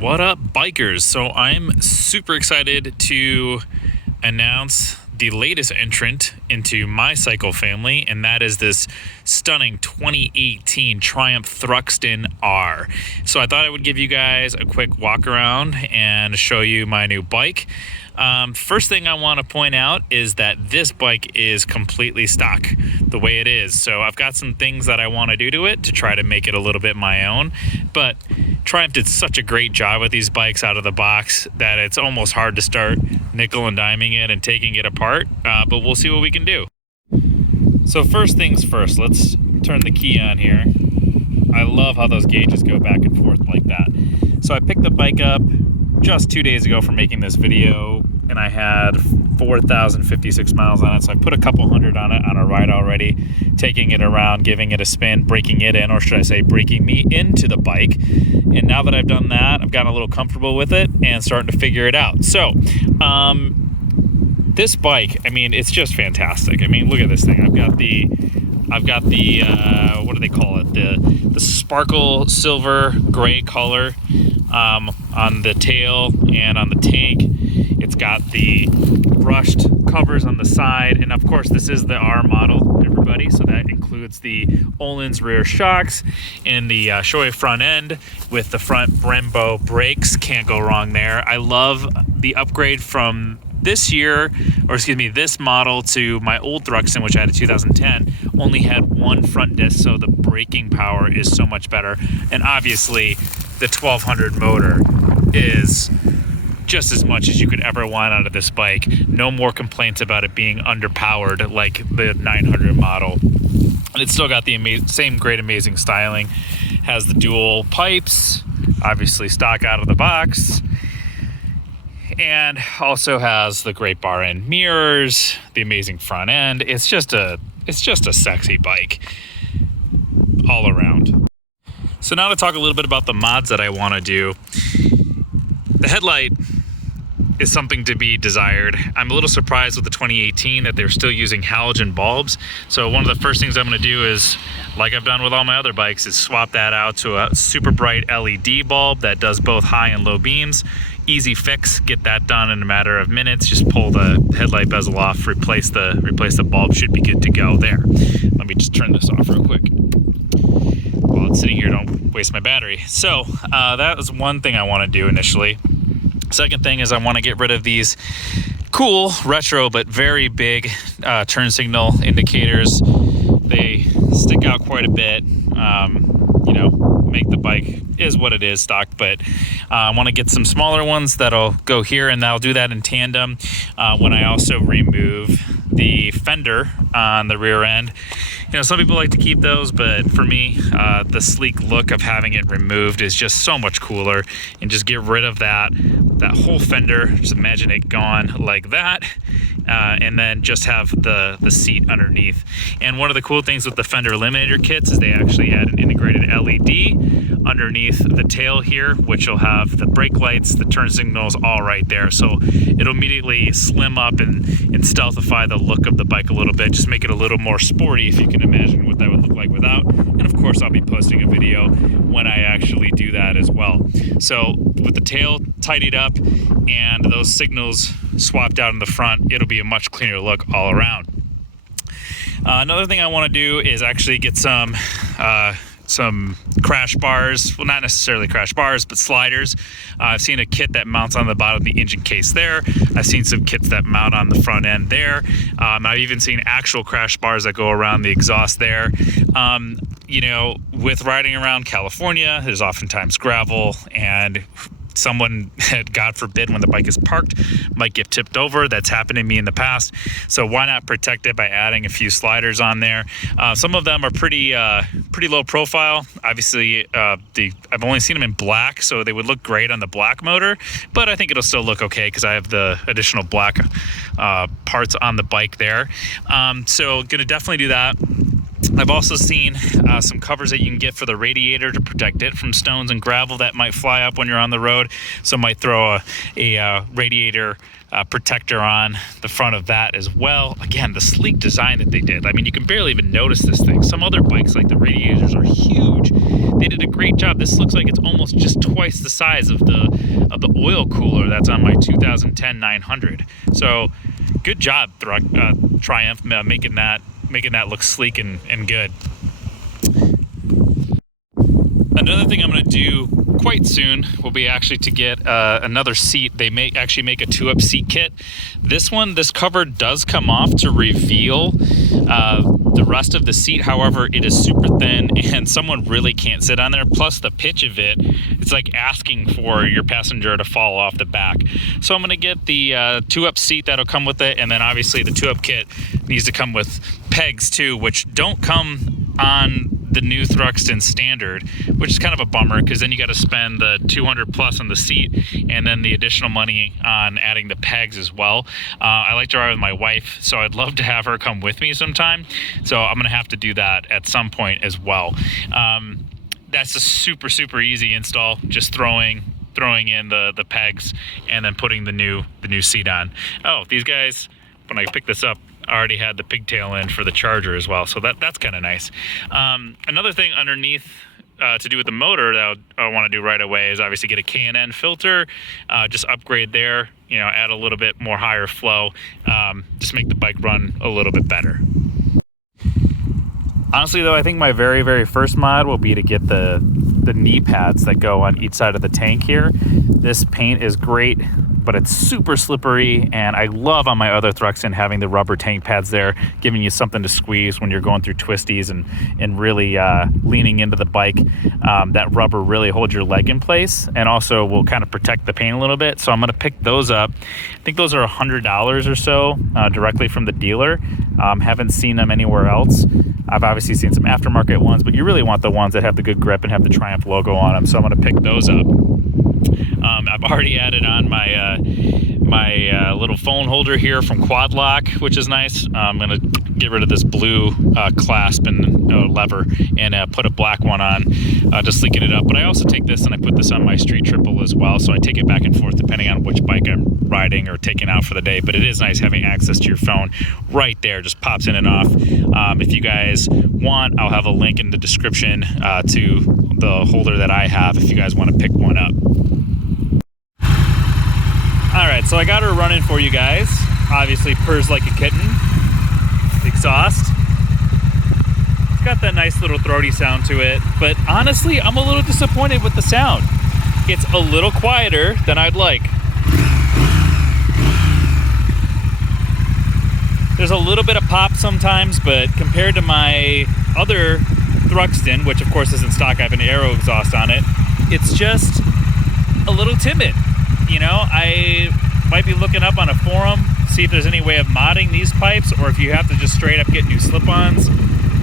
What up, bikers? So I'm super excited to announce the latest entrant into my cycle family, and that is this stunning 2018 Triumph Thruxton R. So I thought I would give you guys a quick walk around and show you my new bike. First thing I want to point out is that this bike is completely stock the way it is. So I've got some things that I want to do to it to try to make it a little bit my own, but Triumph did such a great job with these bikes out of the box that it's almost hard to start nickel and diming it and taking it apart, but we'll see what we can do. So first things first, let's turn the key on here. I love how those gauges go back and forth like that. So I picked the bike up just 2 days ago for making this video, and I had 4,056 miles on it. So I put a couple hundred on it on a ride already, taking it around, giving it a spin, breaking it in, or should I say breaking me into the bike. And now that I've done that, I've gotten a little comfortable with it and starting to figure it out. So this bike, I mean, it's just fantastic. I mean, look at this thing. I've got the what do they call it? The sparkle silver gray color on the tail and on the tank. It's got the brushed covers on the side, and of course this is the R model, everybody, so that includes the Öhlins rear shocks and the Shoei front end with the front Brembo brakes. Can't go wrong there. I love the upgrade from this year, or excuse me, this model to my old Thruxton, which I had a 2010, only had one front disc, so the braking power is so much better. And obviously the 1200 motor is just as much as you could ever want out of this bike. No more complaints about it being underpowered like the 900 model. And it's still got the same great amazing styling. Has the dual pipes, obviously stock out of the box, and also has the great bar end mirrors, the amazing front end. It's just a sexy bike all around. So now to talk a little bit about the mods that I want to do. The headlight is something to be desired. I'm a little surprised with the 2018 that they're still using halogen bulbs. So one of the first things I'm going to do is, like I've done with all my other bikes, is swap that out to a super bright LED bulb that does both high and low beams. Easy fix, get that done in a matter of minutes. Just pull the headlight bezel off, replace the bulb, should be good to go there. Let me just turn this off real quick. While it's sitting here, don't waste my battery. So that was one thing I want to do initially. Second thing is I want to get rid of these cool retro but very big turn signal indicators. They stick out quite a bit. You know, make the bike is what it is, stock, but I want to get some smaller ones that'll go here, and I'll do that in tandem when I also remove the fender on the rear end. You know, some people like to keep those, but for me, the sleek look of having it removed is just so much cooler, and just get rid of that whole fender. Just imagine it gone like that, and then just have the seat underneath. And one of the cool things with the fender eliminator kits is they actually add an integrated LED underneath the tail here, which will have the brake lights, the turn signals all right there. So it'll immediately slim up and stealthify the look of the bike a little bit, just make it a little more sporty, if you can imagine what that would look like without. And of course I'll be posting a video when I actually do that as well. So with the tail tidied up and those signals swapped out in the front, it'll be a much cleaner look all around. Another thing I want to do is actually get some crash bars. Well, not necessarily crash bars, but sliders. I've seen a kit that mounts on the bottom of the engine case there. I've seen some kits that mount on the front end there. I've even seen actual crash bars that go around the exhaust there. You know, with riding around California, there's oftentimes gravel, and someone, God forbid, when the bike is parked, might get tipped over. That's happened to me in the past. So why not protect it by adding a few sliders on there? Some of them are pretty low profile. Obviously, I've only seen them in black, so they would look great on the black motor, but I think it'll still look okay because I have the additional black parts on the bike there. So gonna definitely do that. I've also seen some covers that you can get for the radiator to protect it from stones and gravel that might fly up when you're on the road. So I might throw a radiator protector on the front of that as well. Again, the sleek design that they did. I mean, you can barely even notice this thing. Some other bikes, like the radiators, are huge. They did a great job. This looks like it's almost just twice the size of the oil cooler that's on my 2010 900. So good job, Triumph, making that look sleek and good. Another thing I'm going to do quite soon will be actually to get another seat. They may actually make a 2-up seat kit. This cover does come off to reveal the rest of the seat. However, it is super thin and someone really can't sit on there. Plus the pitch of it's like asking for your passenger to fall off the back. So I'm going to get the 2-up seat that'll come with it. And then obviously the 2-up kit needs to come with pegs too, which don't come on the new Thruxton standard, which is kind of a bummer because then you got to spend the $200 plus on the seat and then the additional money on adding the pegs as well. I like to ride with my wife, so I'd love to have her come with me sometime. So I'm gonna have to do that at some point as well. That's a super easy install, just throwing in the pegs and then putting the new seat on. Oh, these guys, when I picked this up, I already had the pigtail in for the charger as well, so that's kind of nice. Another thing underneath to do with the motor that I want to do right away is obviously get a K&N filter, just upgrade there, add a little bit more higher flow, just make the bike run a little bit better. Honestly though, I think my very first mod will be to get the knee pads that go on each side of the tank here. This paint is great, but it's super slippery, and I love on my other Thruxton having the rubber tank pads there, giving you something to squeeze when you're going through twisties and really leaning into the bike. That rubber really holds your leg in place and also will kind of protect the paint a little bit. So I'm gonna pick those up. I think those are $100 or so directly from the dealer. Haven't seen them anywhere else. I've obviously seen some aftermarket ones, but you really want the ones that have the good grip and have the Triumph logo on them. So I'm gonna pick those up. I've already added on my little phone holder here from Quad Lock, which is nice. I'm gonna get rid of this blue clasp and lever and put a black one on, just linking it up. But I also take this and I put this on my Street Triple as well, so I take it back and forth depending on which bike I'm riding or taking out for the day. But it is nice having access to your phone right there, just pops in and off. If you guys want, I'll have a link in the description to the holder that I have if you guys want to pick one up. Alright, so I got her running for you guys. Obviously purrs like a kitten. Exhaust. It's got that nice little throaty sound to it, but honestly, I'm a little disappointed with the sound. It's a little quieter than I'd like. There's a little bit of pop sometimes, but compared to my other Thruxton, which of course isn't stock, I have an Aero exhaust on it, it's just a little timid. I might be looking up on a forum, see if there's any way of modding these pipes, or if you have to just straight up get new slip-ons.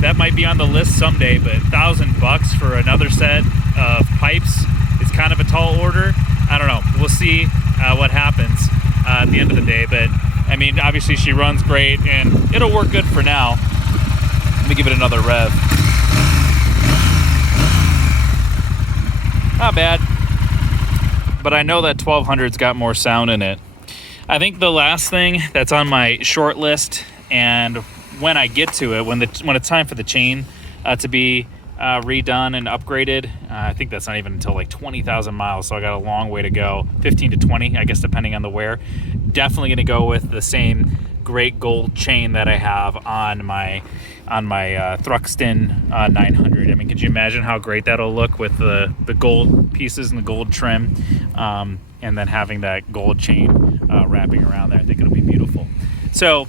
That might be on the list someday, but $1,000 for another set of pipes is kind of a tall order. I don't know. We'll see what happens at the end of the day, but I mean, obviously she runs great and it'll work good for now. Let me give it another rev. Not bad. But I know that 1200's got more sound in it. I think the last thing that's on my short list, and when I get to it, when it's time for the chain to be redone and upgraded, I think that's not even until like 20,000 miles, so I got a long way to go. 15 to 20, I guess, depending on the wear. Definitely gonna go with the same great gold chain that I have on my Thruxton 900. I mean, could you imagine how great that'll look with the gold pieces and the gold trim, and then having that gold chain wrapping around there? I think it'll be beautiful. So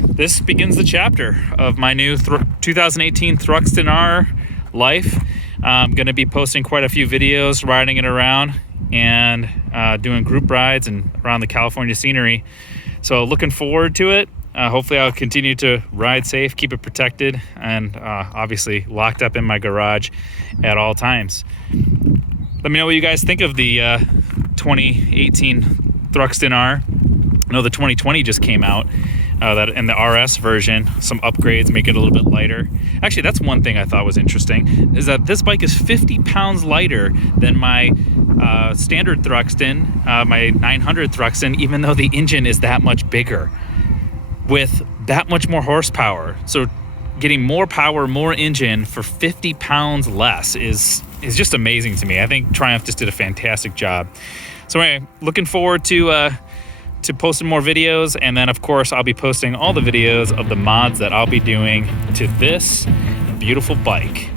this begins the chapter of my new 2018 Thruxton R life. I'm going to be posting quite a few videos riding it around and doing group rides and around the California scenery. So looking forward to it. Hopefully I'll continue to ride safe, keep it protected, and obviously locked up in my garage at all times. Let me know what you guys think of the 2018 Thruxton R. I know the 2020 just came out. that in the RS version, some upgrades make it a little bit lighter. Actually, that's one thing I thought was interesting, is that this bike is 50 pounds lighter than my standard Thruxton, my 900 Thruxton, even though the engine is that much bigger with that much more horsepower. So getting more power, more engine for 50 pounds less is just amazing to me. I think Triumph just did a fantastic job. So anyway, looking forward to posting more videos, and then of course I'll be posting all the videos of the mods that I'll be doing to this beautiful bike.